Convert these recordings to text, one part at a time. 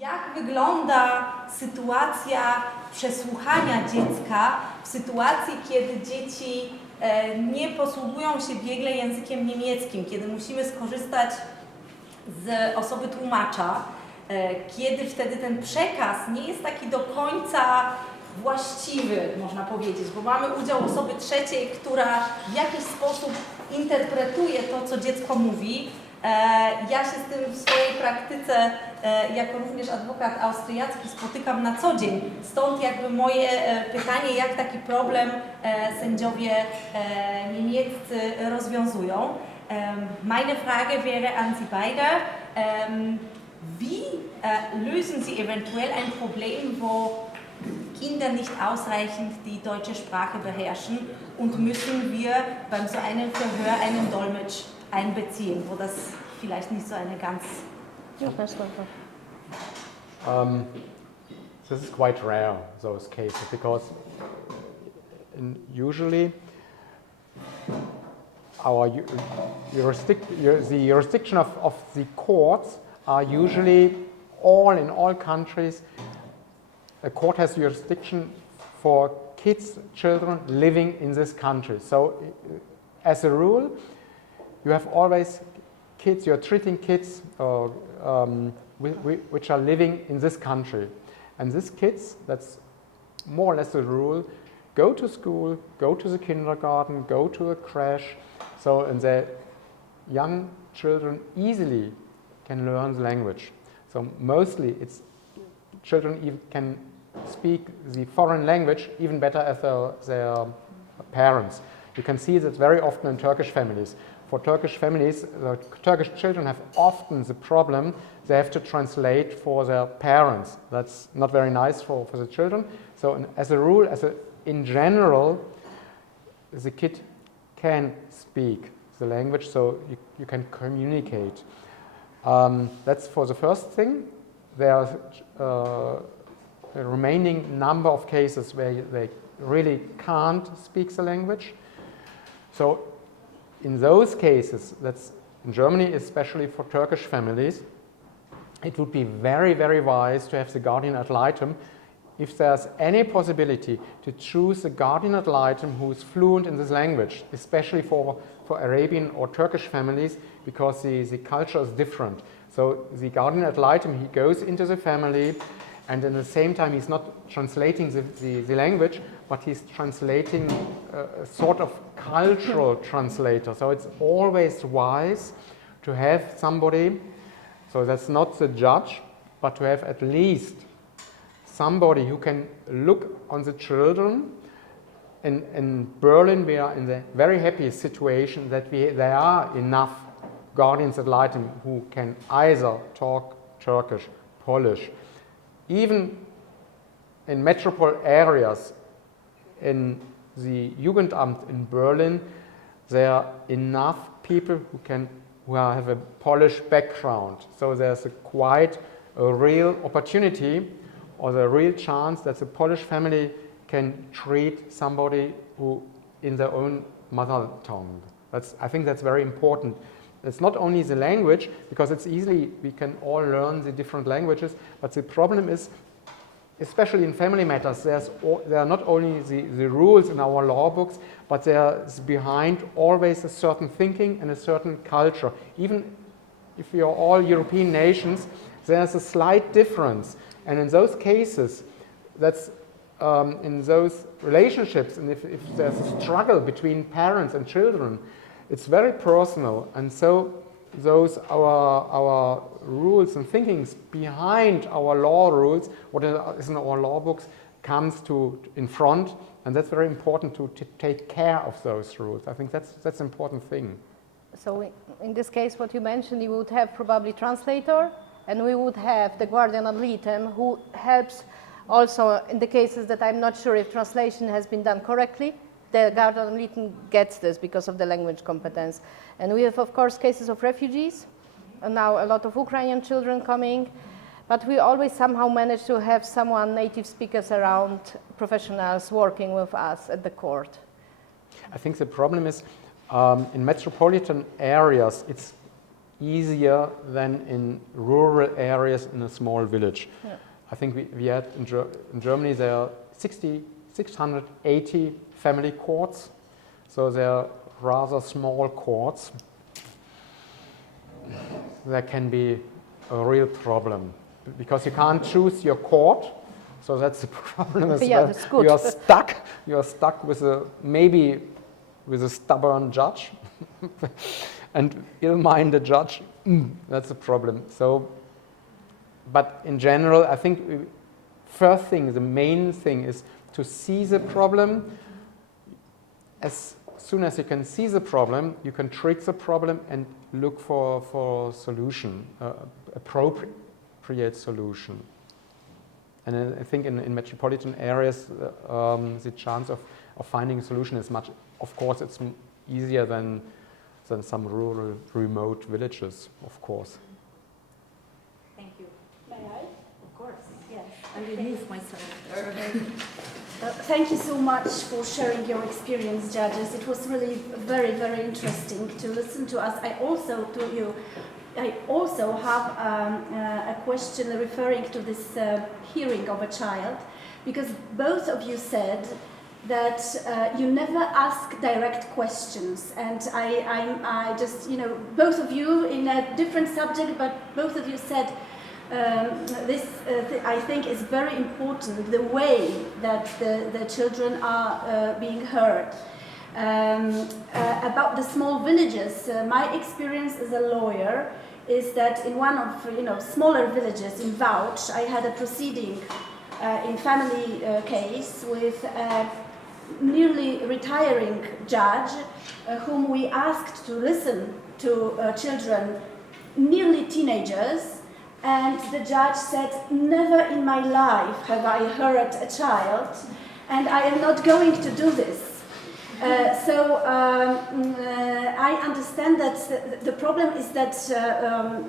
Jak wygląda sytuacja przesłuchania dziecka w sytuacji, kiedy dzieci nie posługują się biegle językiem niemieckim, kiedy musimy skorzystać z osoby tłumacza, kiedy wtedy ten przekaz nie jest taki do końca właściwy, można powiedzieć, bo mamy udział osoby trzeciej, która w jakiś sposób interpretuje to, co dziecko mówi. Ja się z tym w swojej praktyce, jako również adwokat austriacki, spotykam na co dzień. Stąd jakby moje pytanie, jak taki problem sędziowie niemieccy rozwiązują. Meine Frage wäre an Sie beide. Wie lösen Sie eventuell ein Problem, wo Kinder nicht ausreichend die deutsche Sprache beherrschen und müssen wir beim so einem Verhör einen Dolmetsch einbeziehen, wo das vielleicht nicht so eine ganz... This is quite rare, those cases, because usually the jurisdiction of the courts are usually in all countries. A court has jurisdiction for kids, children living in this country. So, as a rule, you have always kids, you're treating kids which are living in this country. And these kids, that's more or less the rule, go to school, go to the kindergarten, go to a crash. So, and the young children easily can learn the language. So mostly it's children can speak the foreign language even better as their parents. You can see that very often in Turkish families. For Turkish families, the Turkish children have often the problem they have to translate for their parents. That's not very nice for the children. So as a rule, in general, the kid can speak the language, so you can communicate. That's for the first thing. There are a remaining number of cases where they really can't speak the language. So in those cases, that's in Germany, especially for Turkish families, it would be very, very wise to have the guardian ad litem if there's any possibility to choose a guardian ad litem who is fluent in this language, especially for Arabian or Turkish families, because the culture is different. So the guardian ad litem, he goes into the family, and at the same time he's not translating the language, but he's translating a sort of cultural translator. So it's always wise to have somebody, so that's not the judge, but to have at least somebody who can look on the children. In Berlin, we are in the very happy situation that there are enough guardians ad litem who can either talk Turkish, Polish. Even in metropole areas, in the Jugendamt in Berlin, there are enough people who have a Polish background. So there's quite a real opportunity or the real chance that the Polish family can treat somebody who in their own mother tongue. I think that's very important. It's not only the language, because it's easily, we can all learn the different languages, but the problem is, especially in family matters, there are not only the rules in our law books, but there's behind always a certain thinking and a certain culture. Even if we are all European nations, there's a slight difference. And in those cases, that's in those relationships, and if there's a struggle between parents and children, it's very personal. And so those our rules and thinkings behind our law rules, what is in our law books, comes in front, and that's very important to take care of those rules. I think that's an important thing. So in this case, what you mentioned, you would have probably translator, and we would have the guardian ad litem who helps also in the cases that I'm not sure if translation has been done correctly. The guardian ad litem gets this because of the language competence. And we have, of course, cases of refugees, and now a lot of Ukrainian children coming, but we always somehow manage to have someone, native speakers around, professionals working with us at the court. I think the problem is in metropolitan areas, it's easier than in rural areas in a small village. Yeah. I think we had in Germany there are 680 family courts, so they are rather small courts. There can be a real problem because you can't choose your court, so that's the problem as Yeah, well. that's good. You are stuck with maybe with a stubborn judge and ill-minded judge. That's a problem. So, but in general, I think first thing, the main thing is to see the problem. As soon as you can see the problem, you can treat the problem and look for a solution, appropriate solution. And I think in metropolitan areas, the chance of finding a solution is much, of course, it's easier than some rural, remote villages, of course. Thank you. May I? Of course, yes. I will move myself. Thank you so much for sharing your experience, judges. It was really very, very interesting to listen to us. I also have a question referring to this hearing of a child, because both of you said that you never ask direct questions, and I just, both of you in a different subject, but both of you said this I think is very important, the way that the children are being heard. About the small villages, my experience as a lawyer is that in one of smaller villages in Vouch, I had a proceeding in family case with a nearly retiring judge whom we asked to listen to children, nearly teenagers, and the judge said, never in my life have I heard a child, and I am not going to do this. I understand that the problem is that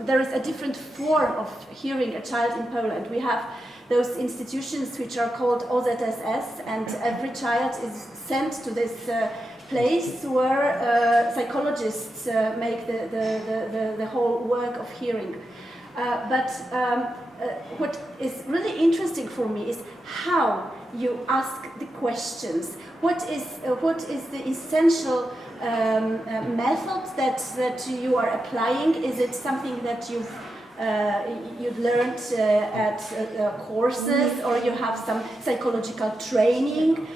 there is a different form of hearing a child in Poland. We have those institutions which are called OZSS, and every child is sent to this place where psychologists make the whole work of hearing. But what is really interesting for me is how you ask the questions. What is the essential method that you are applying? Is it something that you've learned at courses, or you have some psychological training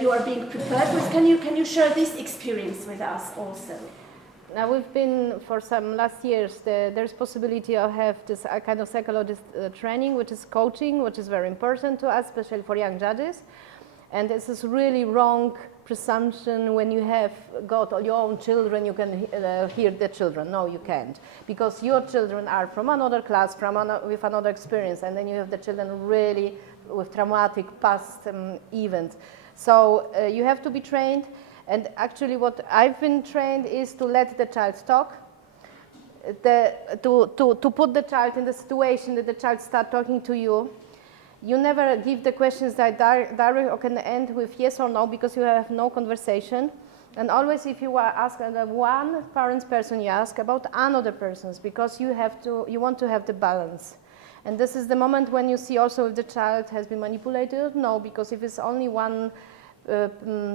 you are being prepared with? Can you share this experience with us also? Now we've been for some last years, there's possibility of have this kind of psychologist training, which is coaching, which is very important to us, especially for young judges. And this is really wrong presumption when you have got your own children, you can hear the children. No, you can't, because your children are from another class, with another experience, and then you have the children really with traumatic past events. So you have to be trained. And actually what I've been trained is to let the child talk, to put the child in the situation that the child start talking to you. You never give the questions that direct or can end with yes or no, because you have no conversation. And always if you are asking one parent's person, you ask about another person's, because you want to have the balance. And this is the moment when you see also if the child has been manipulated or no, because if it's only one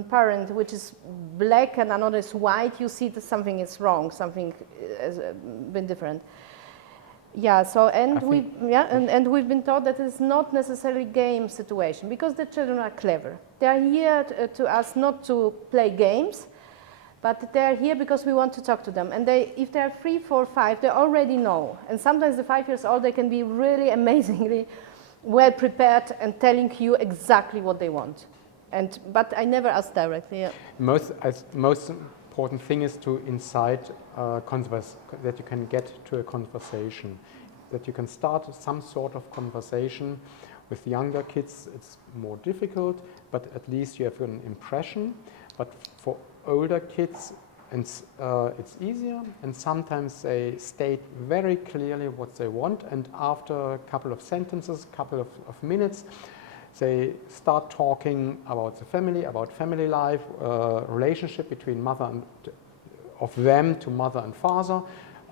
parent which is black and another is white, you see that something is wrong, something has been different. Yeah, so and we've been taught that it's not necessarily game situation, because the children are clever. They are here to us not to play games, but they are here because we want to talk to them. And if they are 3, 4, 5, they already know. And sometimes the 5 years old, they can be really amazingly well prepared and telling you exactly what they want. But I never ask directly. Yeah. Most important thing is to incite that you can get to a conversation, that you can start some sort of conversation. With younger kids it's more difficult, but at least you have an impression. But for older kids it's easier, and sometimes they state very clearly what they want, and after a couple of sentences, couple of minutes, they start talking about the family, about family life, relationship between of them to mother and father,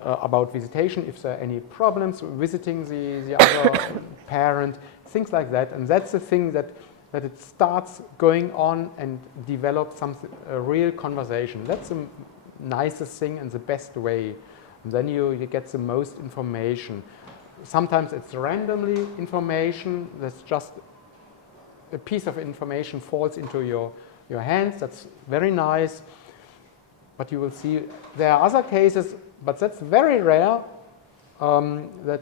about visitation, if there are any problems visiting the other parent, things like that. And that's the thing that it starts going on and develops a real conversation. That's the nicest thing and the best way. And then you get the most information. Sometimes it's randomly information. That's just a piece of information falls into your hands. That's very nice. But you will see there are other cases, but that's very rare. That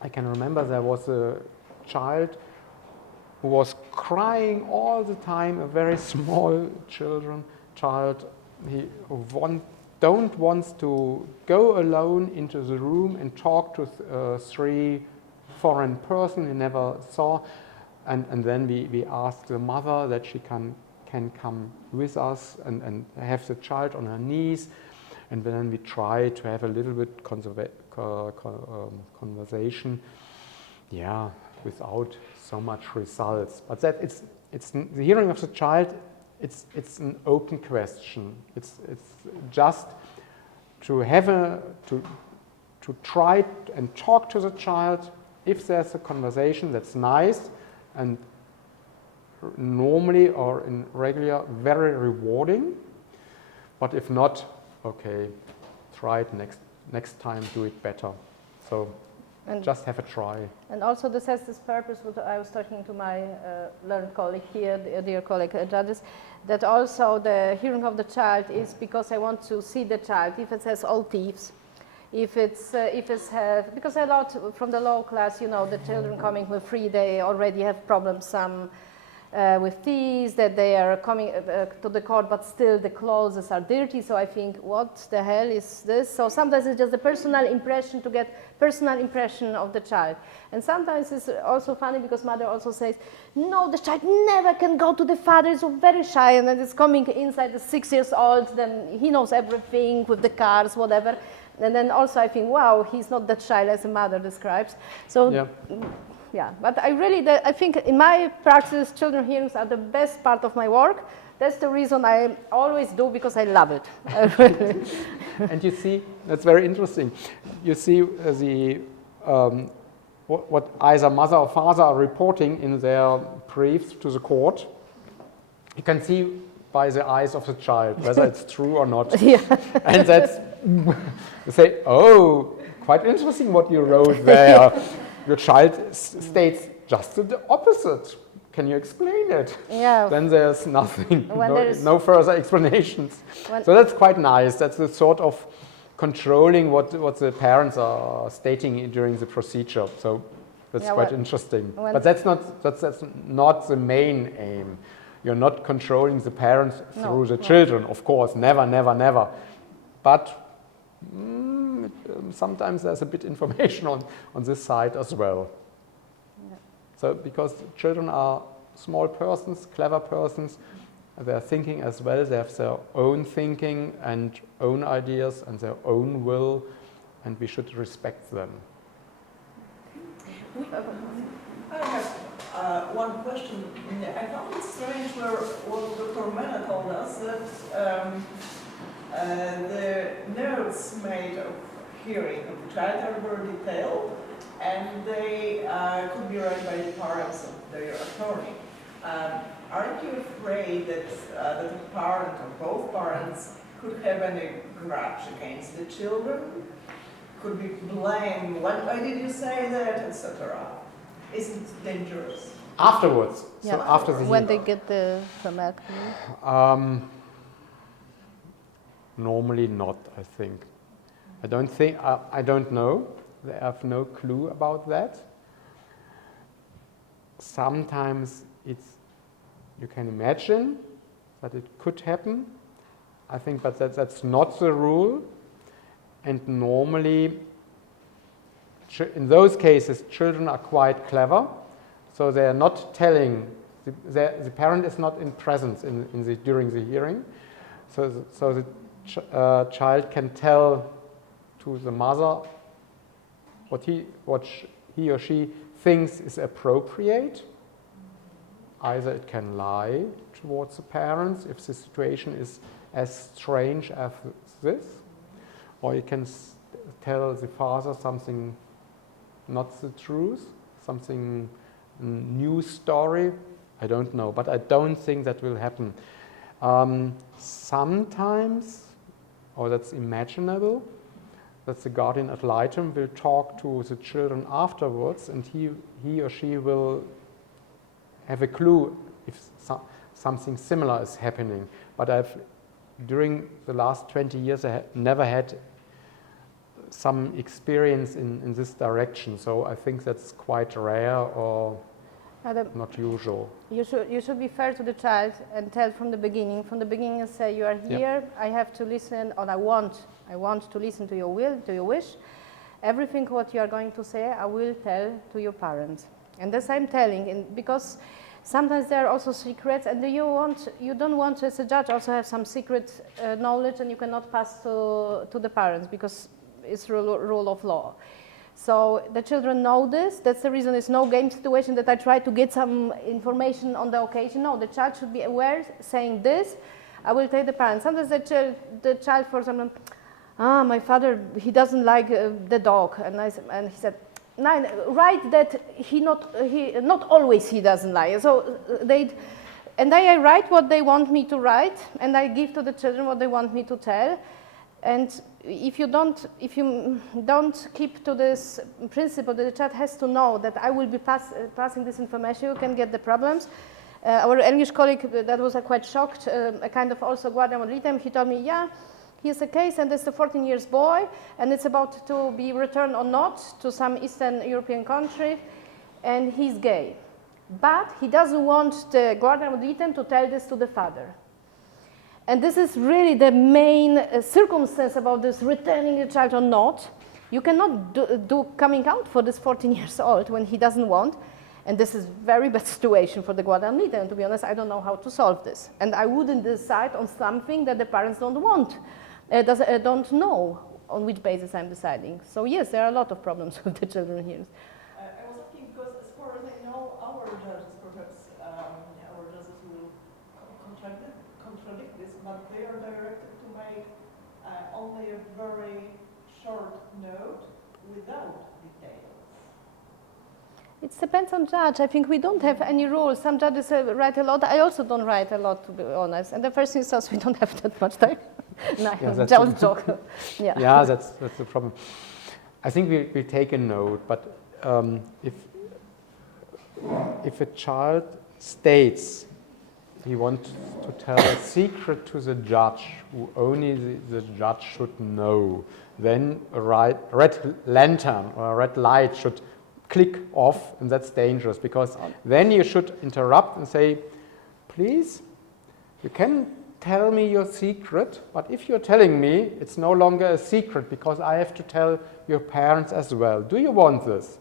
I can remember there was a child who was crying all the time, a very small child. He don't want to go alone into the room and talk to 3 foreign person he never saw. And then we asked the mother that she can come with us and have the child on her knees. And then we try to have a little bit conversation, yeah, without so much results. But that it's the hearing of the child. It's an open question. It's just to have to try and talk to the child. If there's a conversation, that's nice and normally or in regular very rewarding. But if not, okay, try it next time, do it better. So just have a try. And also this has this purpose, what I was talking to my learned colleague here, dear colleague judges, that also the hearing of the child is because I want to see the child, if it has all teeth, if it's because a lot from the low class, you know, the children coming with 3, they already have problems, some with teeth, that they are coming to the court, but still the clothes are dirty. So I think, what the hell is this? So sometimes it's just a personal impression, to get personal impression of the child. And sometimes it's also funny because mother also says, no, the child never can go to the father, he's so very shy, and then it's coming inside the 6 years old, then he knows everything with the cars, whatever. And then also I think, wow, he's not that shy as the mother describes. So. Yeah. Yeah, but I think in my practice, children hearings are the best part of my work. That's the reason I always do, because I love it. And you see, that's very interesting. You see what either mother or father are reporting in their briefs to the court. You can see by the eyes of the child whether it's true or not. Yeah. And that's, you say, oh, quite interesting what you wrote there. Your child states just the opposite. Can you explain it? Yeah. Then there's nothing, no further explanations. So that's quite nice. That's the sort of controlling what the parents are stating during the procedure. So that's quite interesting. But that's not the main aim. You're not controlling the parents through the children, of course. Never, never, never. But sometimes there's a bit information on this side as well. Yeah. So because children are small persons, clever persons, they're thinking as well, they have their own thinking and own ideas and their own will, and we should respect them. I have one question. I found it strange what Dr. Menne told us that the notes made of hearing of the child are very detailed, and they could be read by the parents of their attorney. Aren't you afraid that a parent or both parents could have any grudge against the children? Could be blamed, why did you say that, etc.? Isn't it dangerous? Afterwards. Yeah. So after the when they get the traumatic. Normally not, I think. I don't know. I have no clue about that. Sometimes you can imagine that it could happen. I think, but that's not the rule. And normally, in those cases, children are quite clever. So they are not telling, the parent is not in presence during the hearing. So the child can tell to the mother what he or she thinks is appropriate. Either it can lie towards the parents if the situation is as strange as this, or you can tell the father something not the truth, something new story. I don't know, but I don't think that will happen. Sometimes, or that's imaginable, that the guardian ad litem will talk to the children afterwards, and he or she will have a clue if something similar is happening. But during the last 20 years, I never had some experience in this direction, so I think that's quite rare or not usual. You should be fair to the child and tell from the beginning and say, you are here, I have to listen, or I want to listen to your will, to your wish. Everything what you are going to say, I will tell to your parents. And this I'm telling, because sometimes there are also secrets, and you don't want as a judge also have some secret knowledge, and you cannot pass to the parents because it's rule of law. So the children know this. That's the reason it's no game situation that I try to get some information on the occasion. No, the child should be aware, saying this, I will tell the parents. Sometimes the child, for example, my father, he doesn't like the dog, and he said, no, write that not always he doesn't like. So I write what they want me to write, and I give to the children what they want me to tell. And if you don't keep to this principle that the child has to know that I will be passing this information, you can get the problems. Our English colleague that was quite shocked, a kind of also guardian ad litem, he told me, yeah, here's a case and it's a 14 years boy and it's about to be returned or not to some Eastern European country and he's gay. But he doesn't want the guardian ad litem to tell this to the father. And this is really the main circumstance about this returning the child or not. You cannot do coming out for this 14 years old when he doesn't want. And this is very bad situation for the guardian ad litem. And to be honest, I don't know how to solve this. And I wouldn't decide on something that the parents don't want, don't know on which basis I'm deciding. So yes, there are a lot of problems with the children here. I was asking because as far as I know, our judges, perhaps our judges will contradict this, but they are directed to make only a very short note without details. It depends on judge. I think we don't have any rules. Some judges write a lot. I also don't write a lot, to be honest. And the first instance, we don't have that much time. No, Yeah, just joke. Yeah. Yeah, that's the problem. I think we take a note, but if a child states he wants to tell a secret to the judge who only the judge should know, then a red lantern or a red light should click off, and that's dangerous because then you should interrupt and say, please, you can tell me your secret, but if you're telling me, it's no longer a secret because I have to tell your parents as well. Do you want this?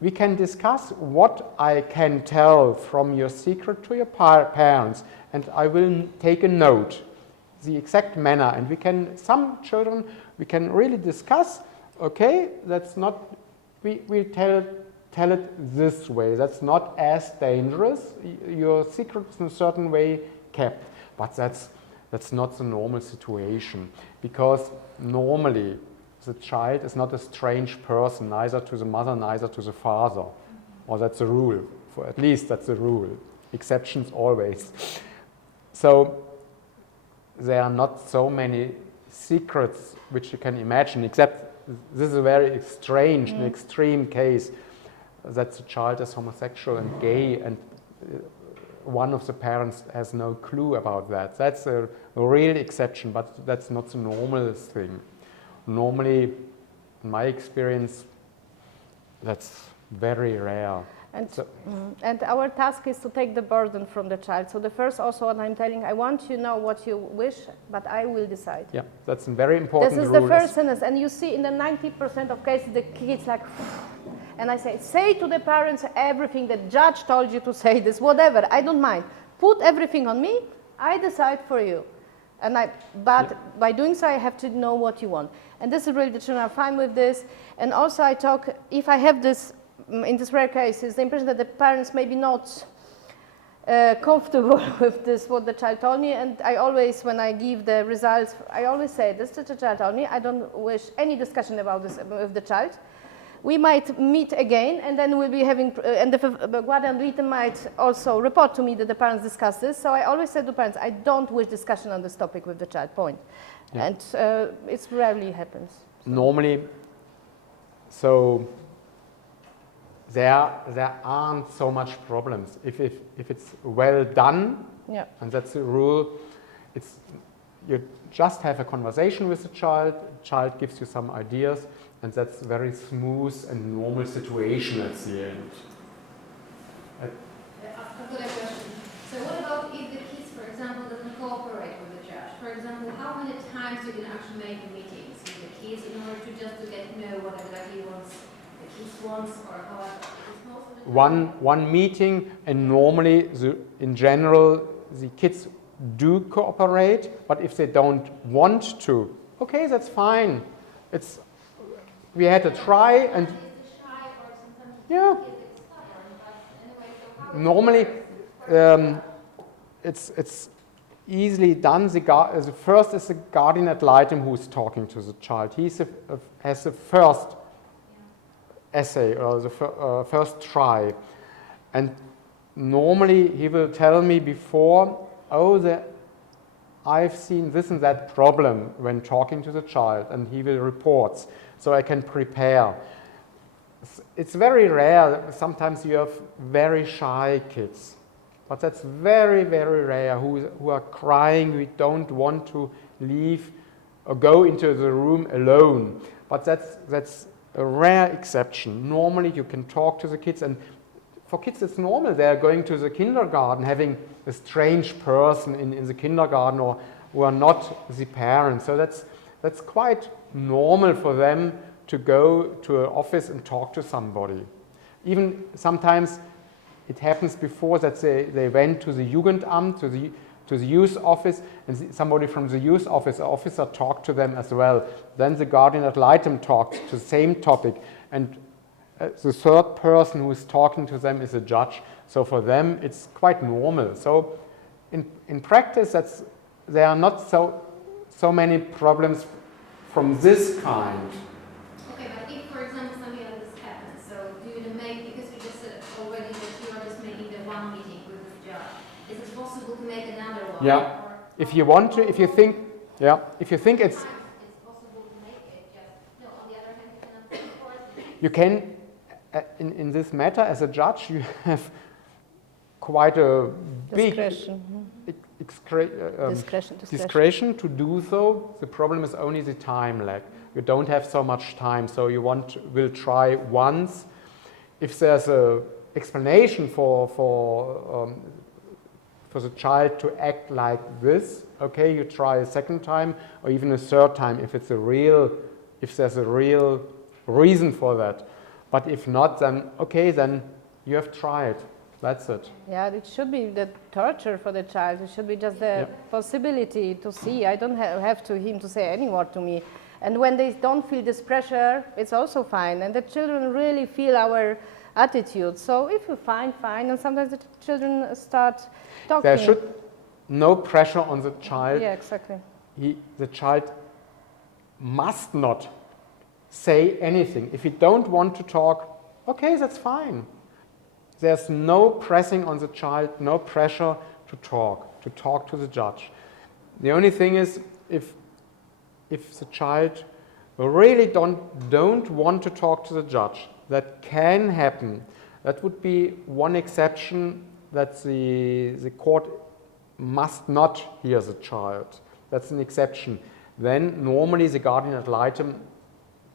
We can discuss what I can tell from your secret to your parents, and I will take a note, the exact manner, and some children, we can really discuss, okay, that's not, we tell it this way, that's not as dangerous, your secret is in a certain way kept, but that's not the normal situation, because normally the child is not a strange person, neither to the mother, neither to the father. Or that's the rule. At least that's the rule. Exceptions always. So there are not so many secrets which you can imagine, except this is a very strange and extreme case that the child is homosexual and gay and one of the parents has no clue about that. That's a real exception, but that's not the normal thing. Normally, in my experience, that's very rare. And our task is to take the burden from the child. So the first also what I'm telling, I want you to know what you wish, but I will decide. Yeah, that's a very important rule. This is the first sentence. And you see in the 90% of cases, the kids like, and I say to the parents everything the judge told you to say this, whatever, I don't mind. Put everything on me, I decide for you. But by doing so, I have to know what you want. And this is really the children are fine with this. And also I talk, if I have this, in this rare cases, the impression that the parents maybe not comfortable with this, what the child told me, and I always, when I give the results, I always say, this is the child told me, I don't wish any discussion about this with the child. We might meet again, and then we'll be having, and the guardian ad litem might also report to me that the parents discussed this, so I always say to parents, I don't wish discussion on this topic with the child, point. Yeah. And it rarely happens. Normally, so there aren't so much problems. If it's well done, Yeah. and that's the rule, you just have a conversation with the child gives you some ideas, and that's very smooth and normal situation at the end. I've got a question. So what about if the kids, for example, doesn't cooperate with the judge? For example, how many times you can actually make meetings with the kids in order to just to get to know what exactly the kids wants, or however? It's most of the time- One meeting, and normally, in general, the kids do cooperate, but if they don't want to, okay, that's fine. We had a try, and Sometimes it's shy, or sometimes yeah. it's stubborn, but anyway, so how- Normally, it's easily done. The first is the guardian ad litem who is talking to the child. He has the first essay or the first try, and normally he will tell me before, I've seen this and that problem when talking to the child, and he will report, so I can prepare. It's very rare. Sometimes you have very shy kids, but that's very, very rare, who are crying, we don't want to leave or go into the room alone. But that's a rare exception. Normally you can talk to the kids, and for kids it's normal. They are going to the kindergarten, having a strange person in the kindergarten, or who are not the parents. So that's quite normal for them to go to an office and talk to somebody. Even sometimes it happens before that they went to the Jugendamt, to the youth office, and somebody from the youth office, an officer, talked to them as well. Then the guardian ad litem talked to the same topic, and the third person who is talking to them is a judge. So for them it's quite normal. So in practice there are not so many problems from this kind. Okay, but if, for example, something like this happens, so do you make, because you just said already that you are just making the one meeting with the judge, is it possible to make another one? Yeah. Or If you want to, if you think it's, it's possible to make it, just, no, on the other hand, you cannot force it. you can, in this matter, as a judge, you have quite a big Discretion. discretion to do so. The problem is only the time lag. You don't have so much time, so you will try once. If there's a explanation for the child to act like this, okay, you try a second time or even a third time if there's a real reason for that. But if not, then okay, then you have tried. That's it. Yeah, it should be the torture for the child. It should be just the possibility to see. I don't have him to say any word to me. And when they don't feel this pressure, it's also fine. And the children really feel our attitude. So if you fine, and sometimes the children start talking. There should no pressure on the child. Yeah, exactly. The child must not say anything. If he don't want to talk, okay, that's fine. There's no pressing on the child, no pressure to talk to the judge. The only thing is, if the child really don't want to talk to the judge, that can happen. That would be one exception, that the court must not hear the child. That's an exception. Then normally the guardian ad litem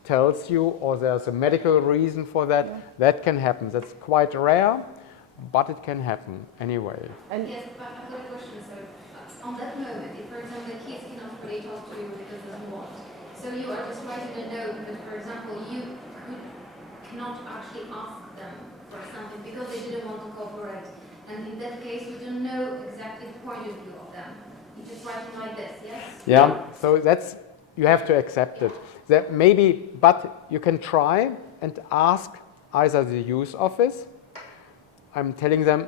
tells you, or there's a medical reason for that. Yeah. That can happen. That's quite rare, but it can happen anyway. And yes, but I've got a question. So on that moment, if, for example, the kids cannot really talk to you because they don't want, so you are just writing a note that, for example, you cannot actually ask them for something because they didn't want to cooperate. And in that case, you don't know exactly the point of view of them. You're just writing like this, yes? Yeah, so you have to accept it. That maybe, but you can try and ask either the youth office. I'm telling them,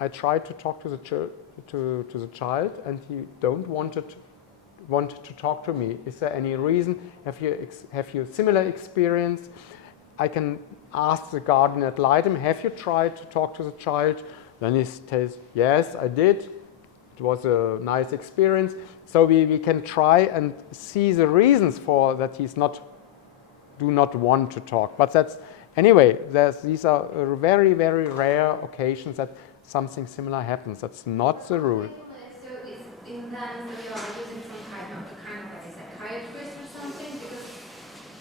I tried to talk to the child, and he don't want to talk to me. Is there any reason? Have you similar experience? I can ask the guardian ad litem, have you tried to talk to the child? Then he says, yes, I did. It was a nice experience. So we can try and see the reasons for that he's do not want to talk. But that's, anyway, these are very, very rare occasions that something similar happens. That's not the rule. So is in that you are using some kind of like a psychiatrist or something? Because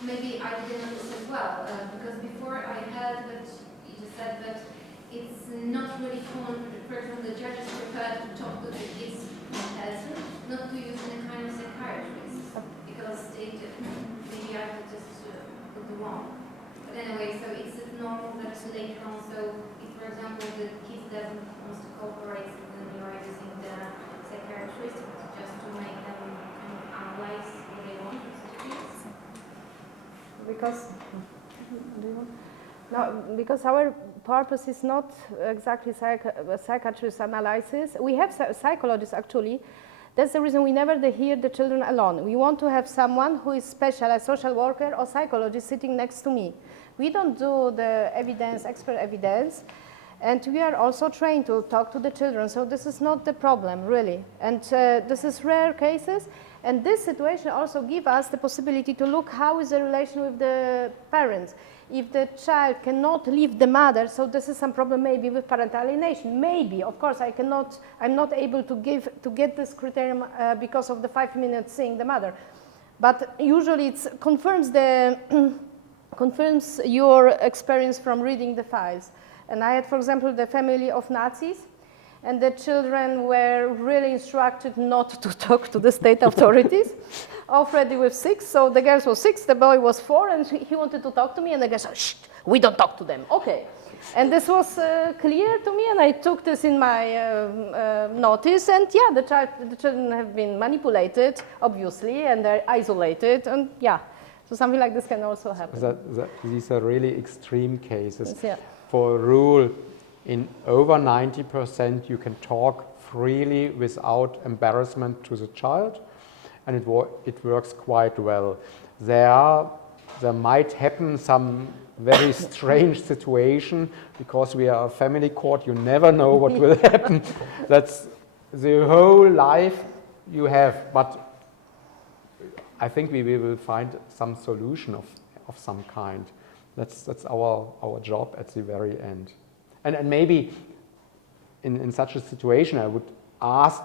maybe I didn't understand well. Because before I heard that you just said that it's not really common. For example, the judges prefer to talk to the kids in person, not to use any kind of psychiatrist, because maybe I could just put the wrong. But anyway, so it's normal that later on. So if, for example, the kid doesn't want to cooperate, then you are using the psychiatrist just to make them kind of analyze what they want with the kids. Because our purpose is not exactly psychiatrist analysis. We have psychologists actually. That's the reason we never hear the children alone. We want to have someone who is special, a social worker or psychologist sitting next to me. We don't do the evidence, expert evidence, and we are also trained to talk to the children. So this is not the problem, really. And this is rare cases. And this situation also gives us the possibility to look how is the relation with the parents. If the child cannot leave the mother, so this is some problem maybe with parental alienation. Maybe, of course, I'm not able to get this criterion because of the 5 minutes seeing the mother. But usually it confirms confirms your experience from reading the files. And I had, for example, the family of Nazis, and the children were really instructed not to talk to the state authorities, already with 6. So the girl was 6, the boy was 4, and he wanted to talk to me, and the girl said, shh, we don't talk to them. Okay. And this was clear to me, and I took this in my notice, and yeah, the children have been manipulated, obviously, and they're isolated, and yeah. So something like this can also happen. These are really extreme cases. Yeah. For a rule, in over 90% you can talk freely without embarrassment to the child, and it works quite well. There might happen some very strange situation because we are a family court, you never know what will happen. That's the whole life you have, but I think we will find some solution of some kind. That's our job at the very end. And maybe in such a situation, I would ask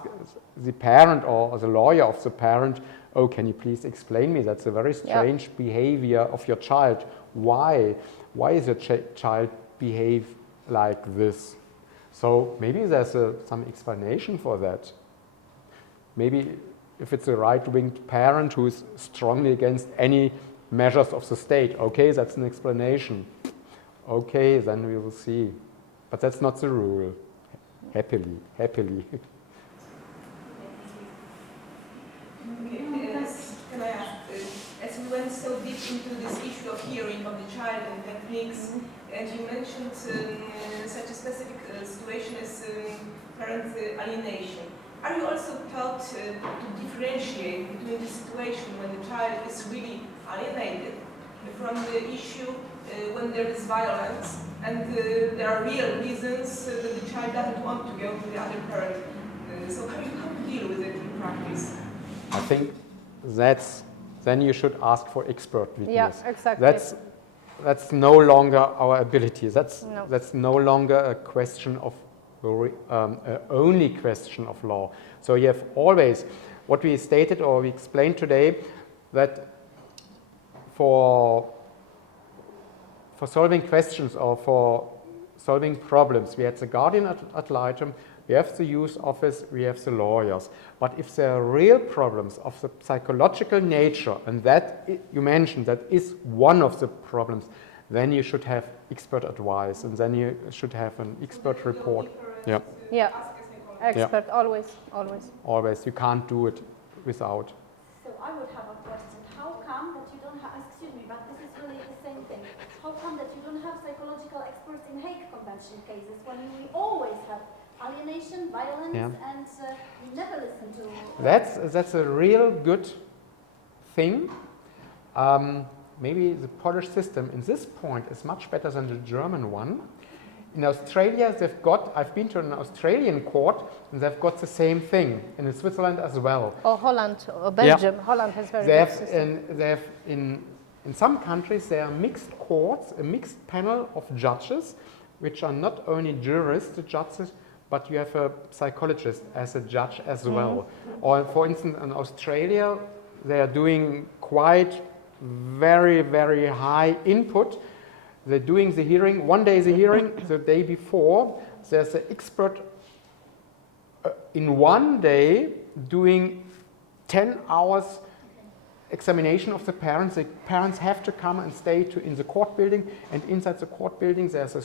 the parent or the lawyer of the parent, oh, can you please explain me? That's a very strange behavior of your child. Why? Why is your child behave like this? So maybe there's some explanation for that. Maybe if it's a right-winged parent who is strongly against any measures of the state, okay, that's an explanation. Okay, then we will see. But that's not the rule. Happily. Okay, can I ask, as we went so deep into this issue of hearing of the child and techniques, and you mentioned such a specific situation as parent alienation. Are you also taught to differentiate between the situation when the child is really alienated from the issue when there is violence and there are real reasons that the child doesn't want to go to the other parent? So how do you deal with it in practice? I think then you should ask for expert witness. Yeah, exactly. That's no longer our ability. That's no longer a question of only question of law. So you have always, what we stated or we explained today, that for solving questions or for solving problems, we have the guardian ad litem, we have the youth office, we have the lawyers. But if there are real problems of the psychological nature, and that you mentioned that is one of the problems, then you should have expert advice, and then you should have an expert report. Yeah. Expert, always. Always. You can't do it without. So I would have a question. How come that you don't have, excuse me, but this is really the same thing. How come that you don't have psychological experts in Hague Convention cases when we always have alienation, violence, Yeah. and we never listen to. That's a real good thing. Maybe the Polish system in this point is much better than the German one. In Australia, I've been to an Australian court, and they've got the same thing, and in Switzerland as well. Or Holland, or Belgium. Yeah. Holland has very They good have, system. they have in some countries, there are mixed courts, a mixed panel of judges, which are not only jurists, the judges, but you have a psychologist as a judge as well. Or for instance, in Australia, they are doing quite very, very high input. They're doing the hearing, one day the hearing, the day before, there's an expert in one day doing 10 hours examination of the parents. The parents have to come and stay in the court building, and inside the court building there's a